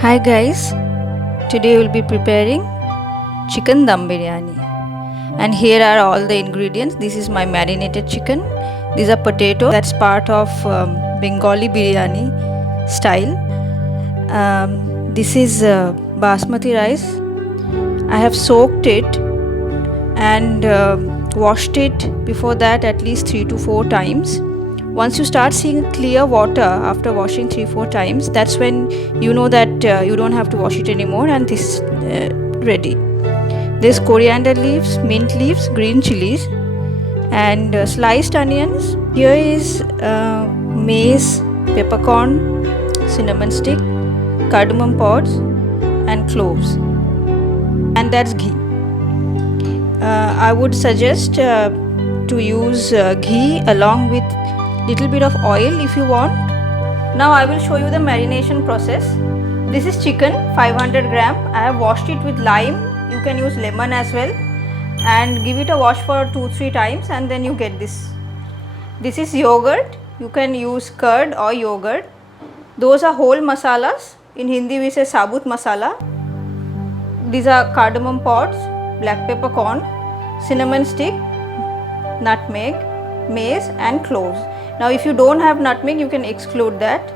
Hi guys, today we'll be preparing chicken dum biryani, and here are all the ingredients. This is my marinated chicken. These are potatoes, that's part of Bengali biryani style. This is basmati rice. I have soaked it and washed it before that at least 3 to 4 times. Once you start seeing clear water after washing 3-4 times, that's when you know that you don't have to wash it anymore, and this is ready. There's coriander leaves, mint leaves, green chilies, and sliced onions. Here is maize, peppercorn, cinnamon stick, cardamom pods, and cloves, and that's ghee. I would suggest to use ghee along with little bit of oil if you want. Now I will show you the marination process. This is chicken 500 gram. I have washed it with lime. You can use lemon as well, and give it a wash for 2-3 times, and then you get this. This is yogurt. You can use curd or yogurt. Those are whole masalas. In Hindi we say sabut masala. These are cardamom pods, black peppercorn, cinnamon stick, nutmeg, mace, and cloves. Now if you don't have nutmeg, you can exclude that.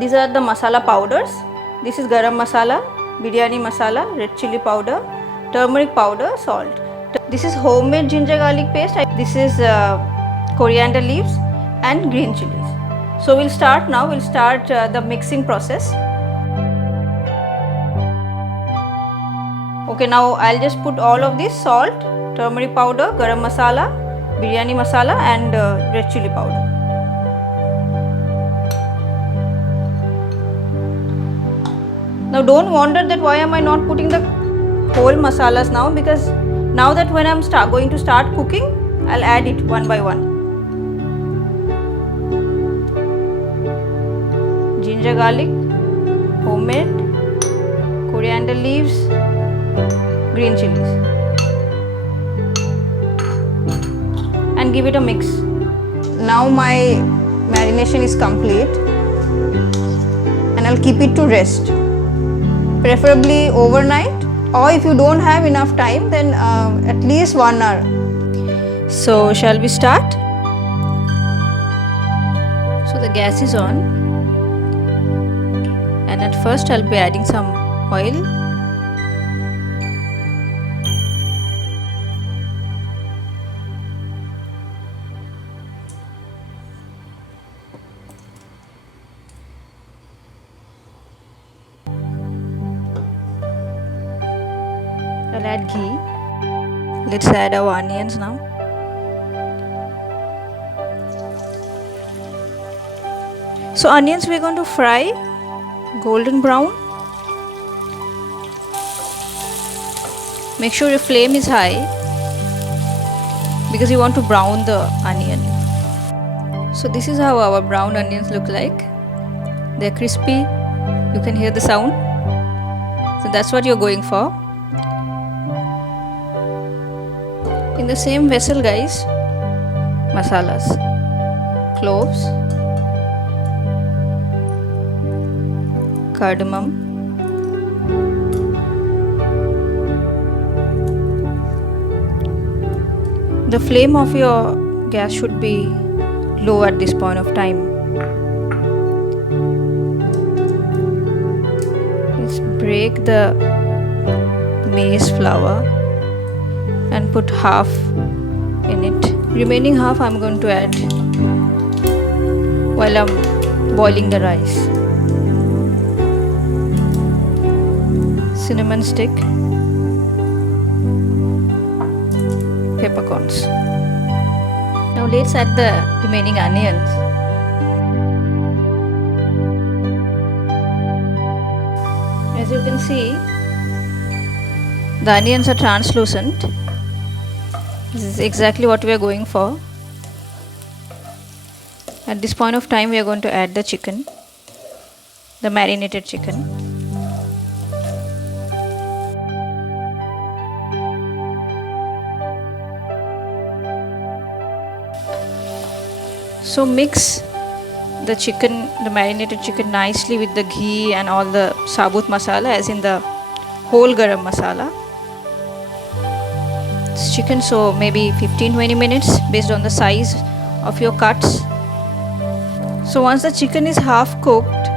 These are the masala powders. This is garam masala, biryani masala, red chili powder, turmeric powder, salt. This is homemade ginger garlic paste. This is coriander leaves and green chilies. So we'll start now. We'll start the mixing process. Okay, now I'll just put all of this: salt, turmeric powder, garam masala, biryani masala, and red chili powder. Now don't wonder that why am I not putting the whole masalas now, because now that when I'm going to start cooking, I'll add it one by one. Ginger garlic, homemade, coriander leaves, green chilies, and give it a mix. Now my marination is complete, and I'll keep it to rest, preferably overnight, or if you don't have enough time, then at least 1 hour. So shall we start? So the gas is on, and at first I'll be adding some oil. I'll add ghee. Let's add our onions now. So onions we're going to fry golden brown. Make sure your flame is high, because you want to brown the onion. So this is how our brown onions look like. They're crispy. You can hear the sound. So that's what you're going for. In the same vessel, guys, masalas: cloves, cardamom, the flame of your gas should be low at this point of time. Let's break the maize flour and put half in it. Remaining half I'm going to add while I'm boiling the rice. Cinnamon stick, peppercorns. Now let's add the remaining onions. As you can see, the onions are translucent. This is exactly what we are going for. At this point of time, we are going to add the chicken, the marinated chicken. So mix the chicken, the marinated chicken nicely with the ghee and all the sabut masala, as in the whole garam masala. It's chicken, so maybe 15-20 minutes based on the size of your cuts. So once the chicken is half cooked,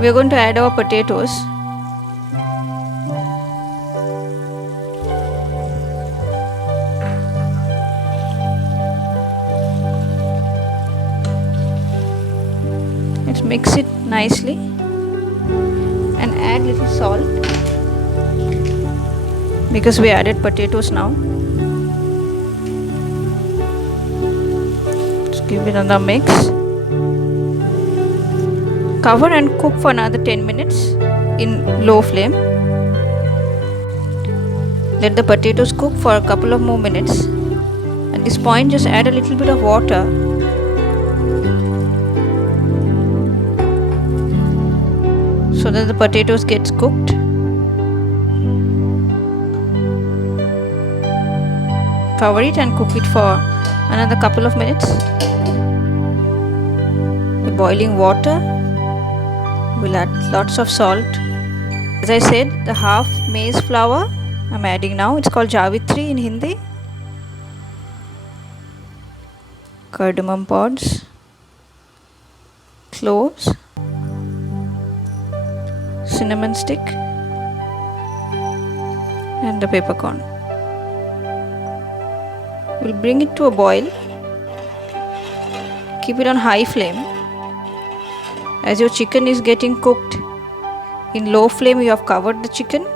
we are going to add our potatoes. Let's mix it nicely and add little salt, because we added potatoes now. Let's give it another mix. Cover and cook for another 10 minutes in low flame. Let the potatoes cook for a couple of more minutes. At this point, just add a little bit of water so that the potatoes gets cooked. Cover it and cook it for another couple of minutes. With boiling water, we'll add lots of salt. As I said, the half maize flour I'm adding now. It's called Javitri in Hindi. Cardamom pods, cloves, cinnamon stick, and the peppercorn. We'll bring it to a boil. Keep it on high flame. As your chicken is getting cooked, in low flame you have covered the chicken.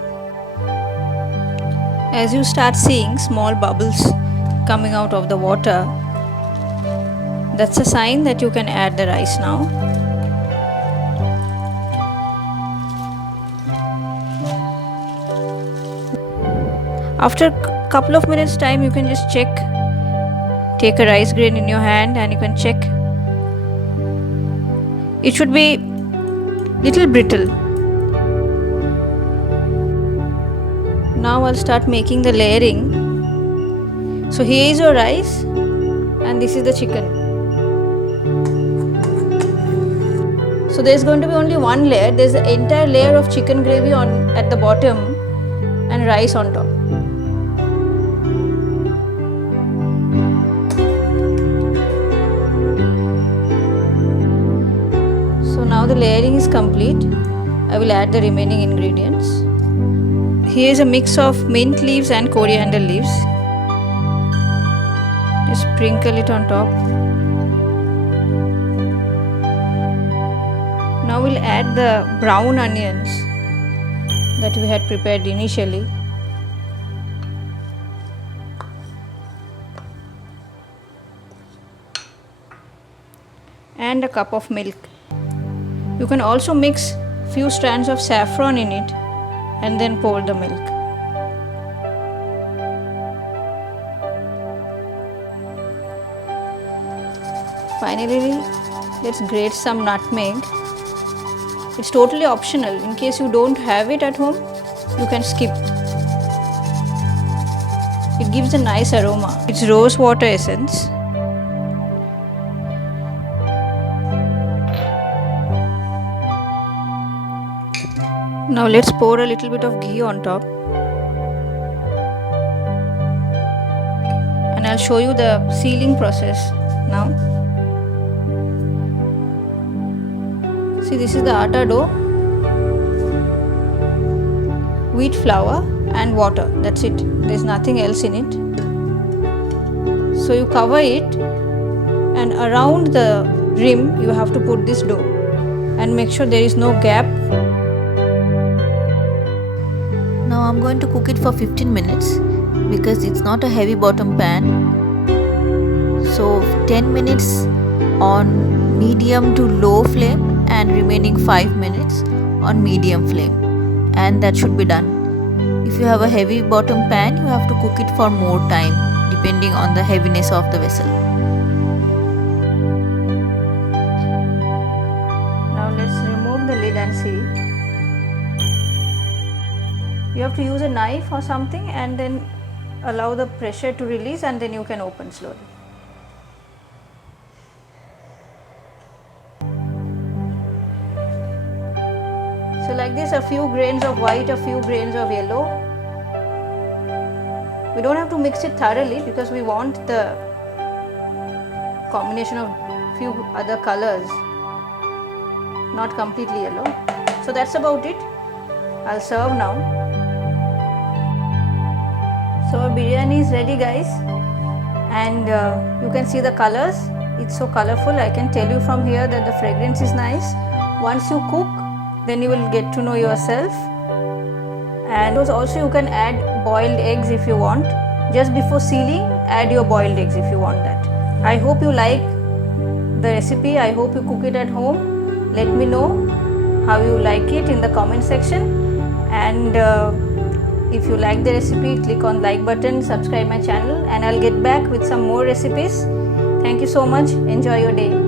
As you start seeing small bubbles coming out of the water, that's a sign that you can add the rice now. After a couple of minutes time, you can just check. Take a rice grain in your hand and you can check. It should be little brittle. Now I'll start making the layering. So here is your rice and this is the chicken. So there's going to be only one layer. There's the entire layer of chicken gravy on at the bottom and rice on top. So now the layering is complete. I will add the remaining ingredients. Here is a mix of mint leaves and coriander leaves. Just sprinkle it on top. Now we'll add the brown onions that we had prepared initially. And a cup of milk. You can also mix few strands of saffron in it and then pour the milk. Finally, let's grate some nutmeg. It's totally optional. In case you don't have it at home, you can skip. It gives a nice aroma. It's rose water essence. Now let's pour a little bit of ghee on top. And I'll show you the sealing process now. See, this is the atta dough, wheat flour and water. That's it. There's nothing else in it. So you cover it and around the rim you have to put this dough and make sure there is no gap. Now I'm going to cook it for 15 minutes because it's not a heavy bottom pan. So 10 minutes on medium to low flame and remaining 5 minutes on medium flame, and that should be done. If you have a heavy bottom pan, you have to cook it for more time depending on the heaviness of the vessel. Now let's remove the lid and see. You have to use a knife or something and then allow the pressure to release and then you can open slowly. this, a few grains of white, a few grains of yellow. We don't have to mix it thoroughly because we want the combination of few other colors, not completely yellow. So that's about it. I'll serve now. So our biryani is ready, guys, and you can see the colors. It's so colorful. I can tell you from here that the fragrance is nice. Once you cook, then you will get to know yourself. And also you can add boiled eggs if you want. Just before sealing, add your boiled eggs if you want that. I hope you like the recipe. I hope you cook it at home. Let me know how you like it in the comment section. And if you like the recipe, click on like button, subscribe my channel, and I'll get back with some more recipes. Thank you so much. Enjoy your day.